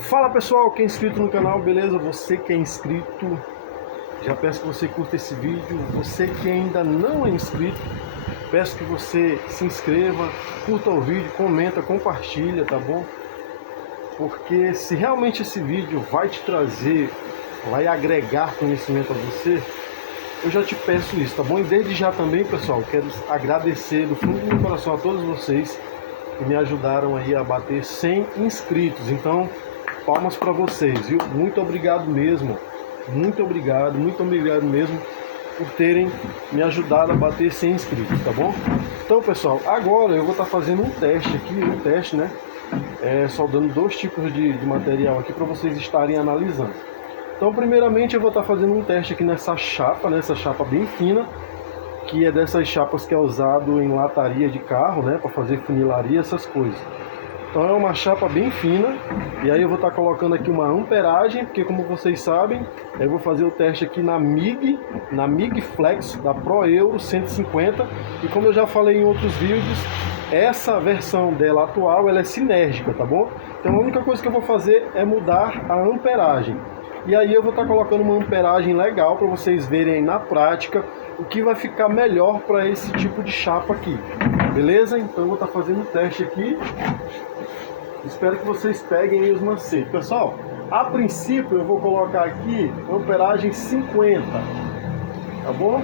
Fala pessoal, quem é inscrito no canal, beleza? Você que é inscrito, já peço que você curta esse vídeo. Você que ainda não é inscrito, peço que você se inscreva, curta o vídeo, comenta, compartilha, tá bom? Porque se realmente esse vídeo vai te trazer, vai agregar conhecimento a você, eu já te peço isso, tá bom? E desde já também, pessoal, quero agradecer do fundo do meu coração a todos vocês que me ajudaram aí a bater 100 inscritos. Então, palmas para vocês, viu? Muito obrigado mesmo, muito obrigado mesmo por terem me ajudado a bater 100 inscritos, tá bom? Então, pessoal, agora eu vou estar fazendo um teste, né? Soldando dois tipos de material aqui para vocês estarem analisando. Então, primeiramente, eu vou estar fazendo um teste aqui nessa chapa, né? Essa chapa bem fina, que é dessas chapas que é usado em lataria de carro, né? Para fazer funilaria, essas coisas. Então é uma chapa bem fina, e aí eu vou estar colocando aqui uma amperagem, porque como vocês sabem, eu vou fazer o teste aqui na MIG Flex da Pro Euro 150, e como eu já falei em outros vídeos, essa versão dela atual, ela é sinérgica, tá bom? Então a única coisa que eu vou fazer é mudar a amperagem, e aí eu vou estar colocando uma amperagem legal para vocês verem aí na prática o que vai ficar melhor para esse tipo de chapa aqui, beleza? Então eu vou estar fazendo o teste aqui. Espero que vocês peguem aí os macetes. Pessoal, a princípio eu vou colocar aqui amperagem 50, tá bom?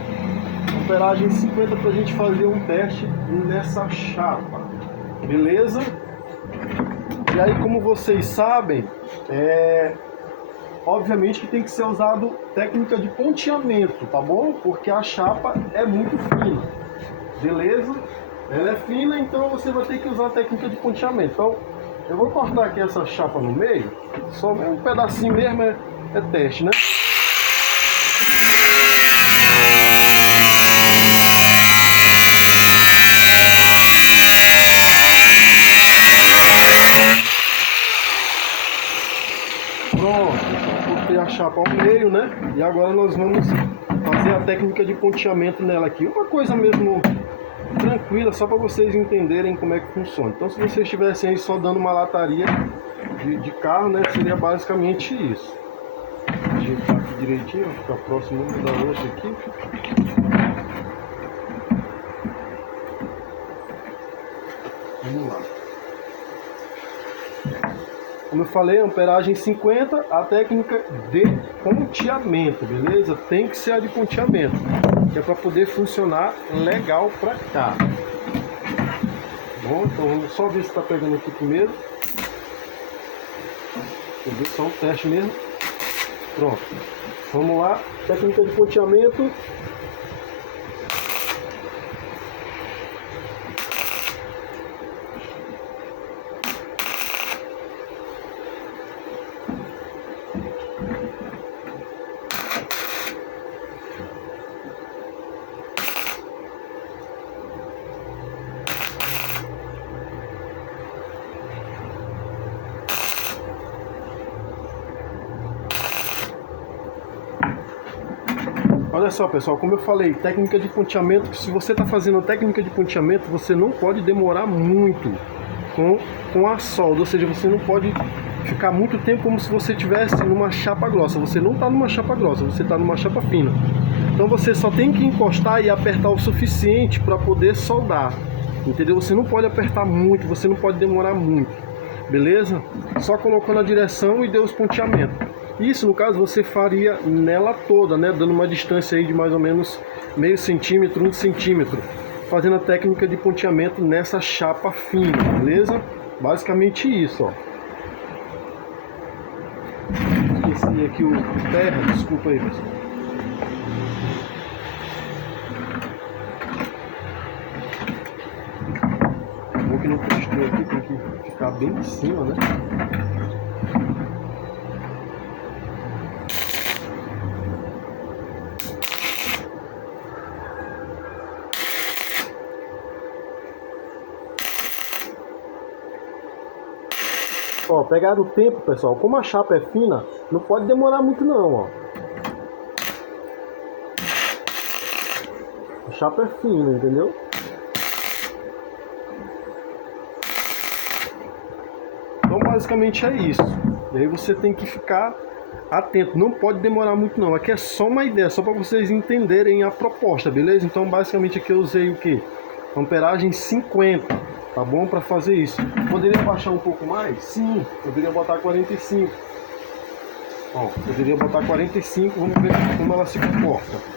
Amperagem 50 para a gente fazer um teste nessa chapa, beleza? E aí, como vocês sabem, obviamente que tem que ser usado técnica de ponteamento, tá bom? Porque a chapa é muito fina, beleza? Ela é fina, então você vai ter que usar a técnica de ponteamento. Então, eu vou cortar aqui essa chapa no meio, só um pedacinho mesmo, é teste, né? Pronto, cortei a chapa ao meio, né? E agora nós vamos fazer a técnica de ponteamento nela aqui. Uma coisa mesmo tranquila, só para vocês entenderem como é que funciona. Então, se vocês estivessem aí só dando uma lataria de carro, né, seria basicamente isso. Ajeitar aqui direitinho, ficar próximo uma da outra aqui. Vamos lá. Como eu falei, amperagem 50, a técnica de ponteamento, beleza? Tem que ser a de ponteamento, que é para poder funcionar legal para cá. Bom, então vamos só ver se está pegando aqui primeiro. Deixa eu ver só um teste mesmo. Pronto. Vamos lá, técnica de ponteamento. Olha só, pessoal, como eu falei, técnica de ponteamento, se você está fazendo técnica de ponteamento, você não pode demorar muito com a solda, ou seja, você não pode ficar muito tempo como se você estivesse numa chapa grossa. Você não está numa chapa grossa, você está numa chapa fina. Então você só tem que encostar e apertar o suficiente para poder soldar, entendeu? Você não pode apertar muito, você não pode demorar muito, beleza? Só colocando a direção e deu os ponteamentos. Isso, no caso, você faria nela toda, né? Dando uma distância aí de mais ou menos meio centímetro, 1 centímetro. Fazendo a técnica de ponteamento nessa chapa fina, beleza? Basicamente isso, ó. Esqueci aqui o terra, desculpa aí, pessoal. Bom que não postou aqui, tem que ficar bem em cima, né? Ó, pegaram o tempo, pessoal. Como a chapa é fina, não pode demorar muito não, ó. A chapa é fina, entendeu? Então basicamente é isso. E aí você tem que ficar atento, não pode demorar muito não. Aqui é só uma ideia, só para vocês entenderem a proposta, beleza? Então basicamente aqui eu usei o que? Amperagem 50, tá bom? Para fazer isso. Poderia baixar um pouco mais? Sim, poderia botar 45. Ó, poderia botar 45, vamos ver como ela se comporta.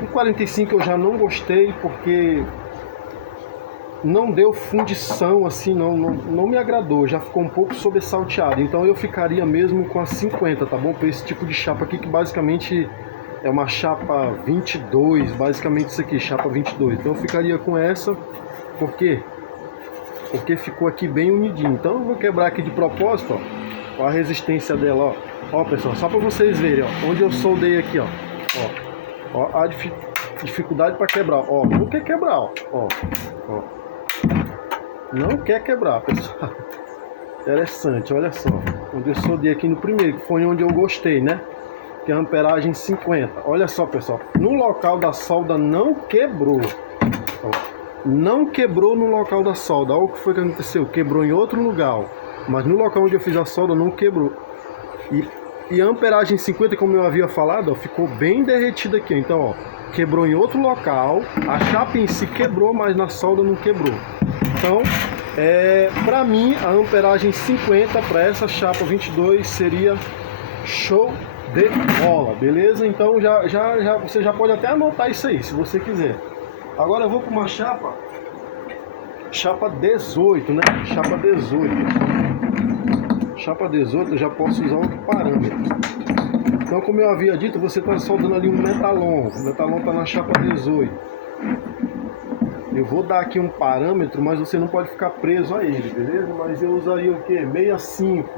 O 45 eu já não gostei porque não deu fundição assim, não me agradou, já ficou um pouco sobressalteado. Então eu ficaria mesmo com a 50, tá bom? Para esse tipo de chapa aqui, que basicamente é uma chapa 22, basicamente isso aqui, chapa 22. Então eu ficaria com essa, por quê? Porque ficou aqui bem unidinho. Então eu vou quebrar aqui de propósito, ó a resistência dela, ó pessoal, só para vocês verem, ó, onde eu soldei aqui, ó a dificuldade para quebrar, ó, não quer quebrar, ó, não quer quebrar, pessoal. Interessante, olha só, onde eu soldei aqui no primeiro, que foi onde eu gostei, né? Que é a amperagem 50. Olha só, pessoal, no local da solda não quebrou, ó, não quebrou no local da solda. Olha o que foi que aconteceu, quebrou em outro lugar, ó, mas no local onde eu fiz a solda não quebrou. E a amperagem 50, como eu havia falado, ó, ficou bem derretida aqui. Então, ó, quebrou em outro local. A chapa em si quebrou, mas na solda não quebrou. Então, para mim, a amperagem 50 para essa chapa 22 seria show de bola, beleza? Então, você já pode até anotar isso aí, se você quiser. Agora eu vou para uma chapa 18, né? Chapa 18. Chapa 18 eu já posso usar outro parâmetro. Então, como eu havia dito, você está soldando ali um metalon. O metalon está na chapa 18. Eu vou dar aqui um parâmetro, mas você não pode ficar preso a ele, beleza? Mas eu usaria o que? 65.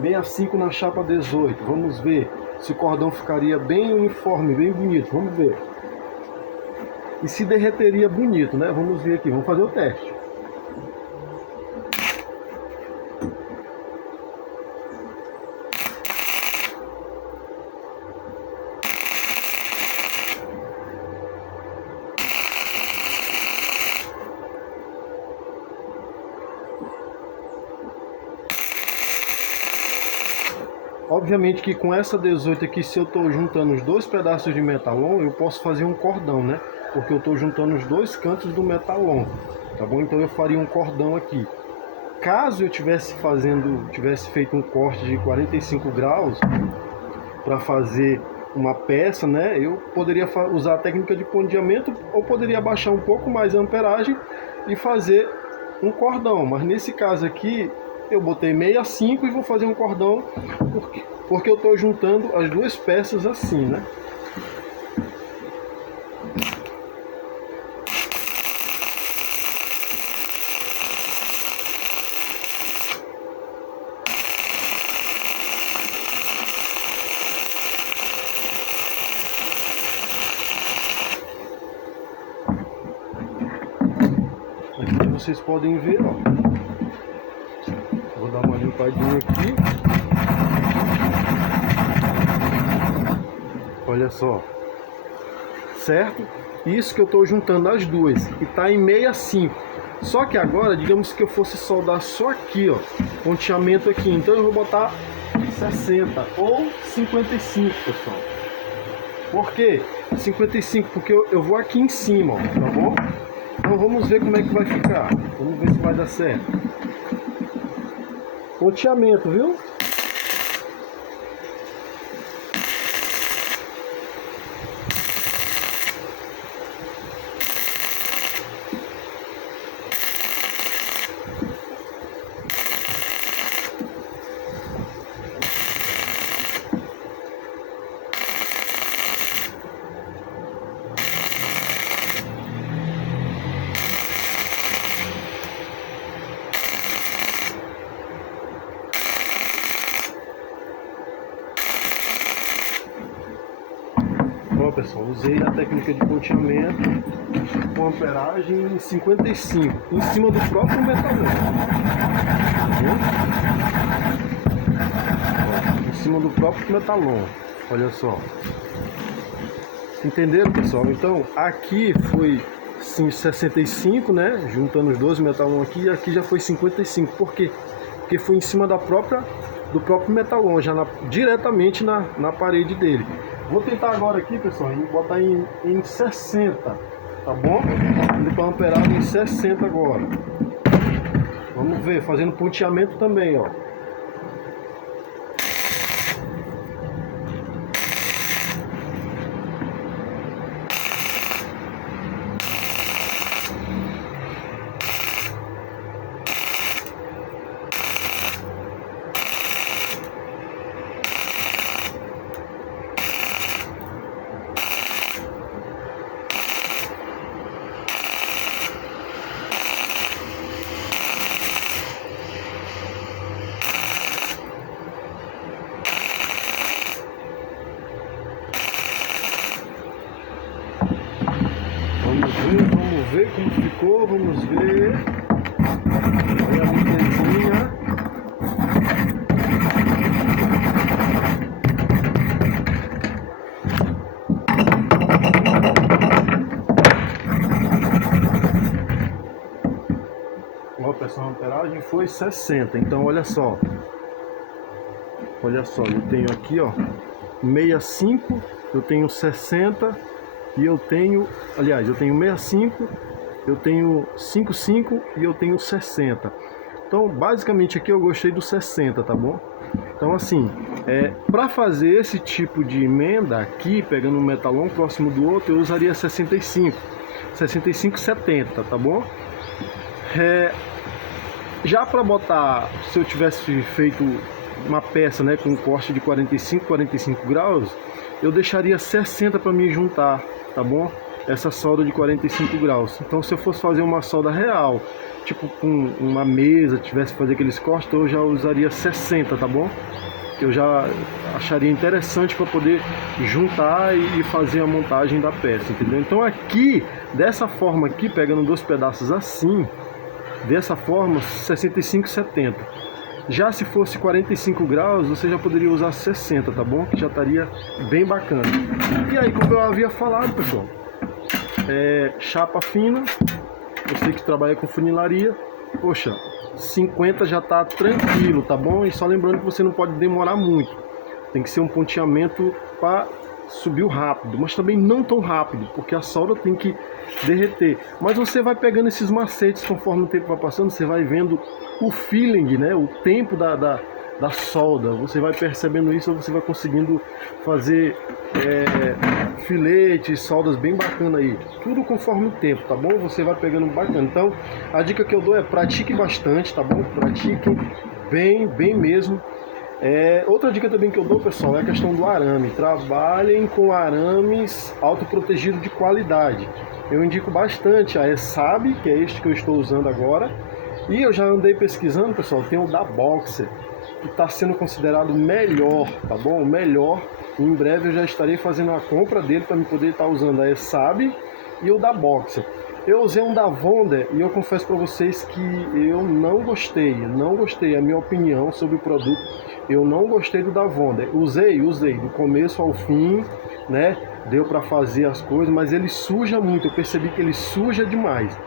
65 na chapa 18. Vamos ver se o cordão ficaria bem uniforme, bem bonito. Vamos ver. E se derreteria bonito, né? Vamos ver aqui, vamos fazer o teste. Obviamente que com essa 18 aqui, se eu estou juntando os dois pedaços de metalon, eu posso fazer um cordão, né? Porque eu estou juntando os dois cantos do metalon, tá bom? Então eu faria um cordão aqui. Caso eu tivesse feito um corte de 45 graus para fazer uma peça, né? Eu poderia usar a técnica de ponteamento ou poderia abaixar um pouco mais a amperagem e fazer um cordão. Mas nesse caso aqui, eu botei 65 e vou fazer um cordão porque eu estou juntando as duas peças assim, né? Aqui vocês podem ver, ó. Vou dar uma limpadinha aqui. Olha só. Certo? Isso que eu estou juntando as duas. E tá em 65. Só que agora, digamos que eu fosse soldar só aqui, ó. Ponteamento aqui. Então eu vou botar 60 ou 55, pessoal. Por quê? 55, porque eu vou aqui em cima, ó, tá bom? Então vamos ver como é que vai ficar. Vamos ver se vai dar certo. Ponteamento, viu? pessoal, usei a técnica de ponteamento com amperagem em 55, em cima do próprio metalon. Em cima do próprio metalon, olha só. Entenderam, pessoal? Então aqui foi 65, né? Juntando os dois metalon aqui, e aqui já foi 55. Por quê? Porque foi em cima do próprio metalon, já diretamente na parede dele. Vou tentar agora aqui, pessoal, botar em 60, tá bom? Indo para amperagem em 60 agora. Vamos ver, fazendo ponteamento também, ó. Vamos ver como ficou, vamos ver. Olha a limpeza. Ó, pessoal, a amperagem foi 60, então olha só. Olha só, eu tenho aqui, ó, 65, eu tenho 60 e eu tenho, aliás, eu tenho 65, eu tenho 55 e eu tenho 60. Então, basicamente aqui eu gostei do 60, tá bom? Então, assim, para fazer esse tipo de emenda aqui, pegando um metalon próximo do outro, eu usaria 65, 70, tá bom? Já para botar, se eu tivesse feito uma peça, né, com um corte de 45 graus, eu deixaria 60 para me juntar, tá bom? Essa solda de 45 graus. Então, se eu fosse fazer uma solda real, tipo com uma mesa, tivesse que fazer aqueles cortes, eu já usaria 60, tá bom? Eu já acharia interessante para poder juntar e fazer a montagem da peça, entendeu? Então aqui, dessa forma aqui, pegando dois pedaços assim, dessa forma, 65, 70. Já se fosse 45 graus, você já poderia usar 60, tá bom? Que já estaria bem bacana. E aí, como eu havia falado, pessoal, chapa fina, você que trabalha com funilaria, poxa, 50 já tá tranquilo, tá bom? E só lembrando que você não pode demorar muito. Tem que ser um ponteamento para subir rápido, mas também não tão rápido, porque a solda tem que derreter. Mas você vai pegando esses macetes conforme o tempo vai passando, você vai vendo o feeling, né? O tempo da solda. Você vai percebendo isso, você vai conseguindo fazer filetes, soldas bem bacana aí. Tudo conforme o tempo, tá bom? Você vai pegando bacana. Então, a dica que eu dou é pratique bastante, tá bom? Pratiquem bem mesmo. Outra dica também que eu dou, pessoal, é a questão do arame. Trabalhem com arames autoprotegidos de qualidade. Eu indico bastante a ESAB, que é este que eu estou usando agora. E eu já andei pesquisando, pessoal, tem o da Boxer, que está sendo considerado melhor, tá bom? O melhor. Em breve eu já estarei fazendo a compra dele para me poder estar usando a ESAB e o da Boxer. Eu usei um da Wonder e eu confesso para vocês que eu não gostei, a minha opinião sobre o produto, eu não gostei do da Wonder. Usei do começo ao fim, né? Deu para fazer as coisas, mas ele suja muito, eu percebi que ele suja demais.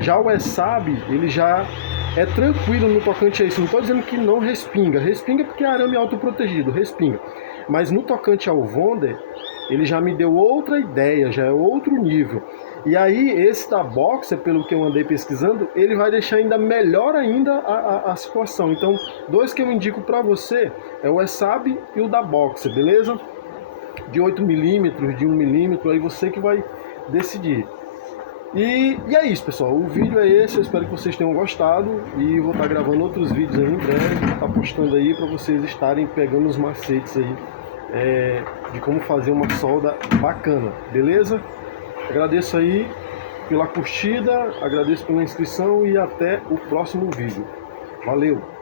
Já o ESAB, ele já é tranquilo no tocante a isso, não estou dizendo que não respinga porque é arame autoprotegido, respinga. Mas no tocante ao Wonder, ele já me deu outra ideia, já é outro nível. E aí, esse da Boxer, pelo que eu andei pesquisando, ele vai deixar ainda melhor ainda a situação. Então, dois que eu indico para você é o ESAB e o da Boxer, beleza? De 8 milímetros, de 1 milímetro, aí você que vai decidir. E é isso, pessoal. O vídeo é esse, eu espero que vocês tenham gostado. E vou estar gravando outros vídeos aí em breve, vou estar postando aí para vocês estarem pegando os macetes aí de como fazer uma solda bacana, beleza? Agradeço aí pela curtida, agradeço pela inscrição e até o próximo vídeo. Valeu!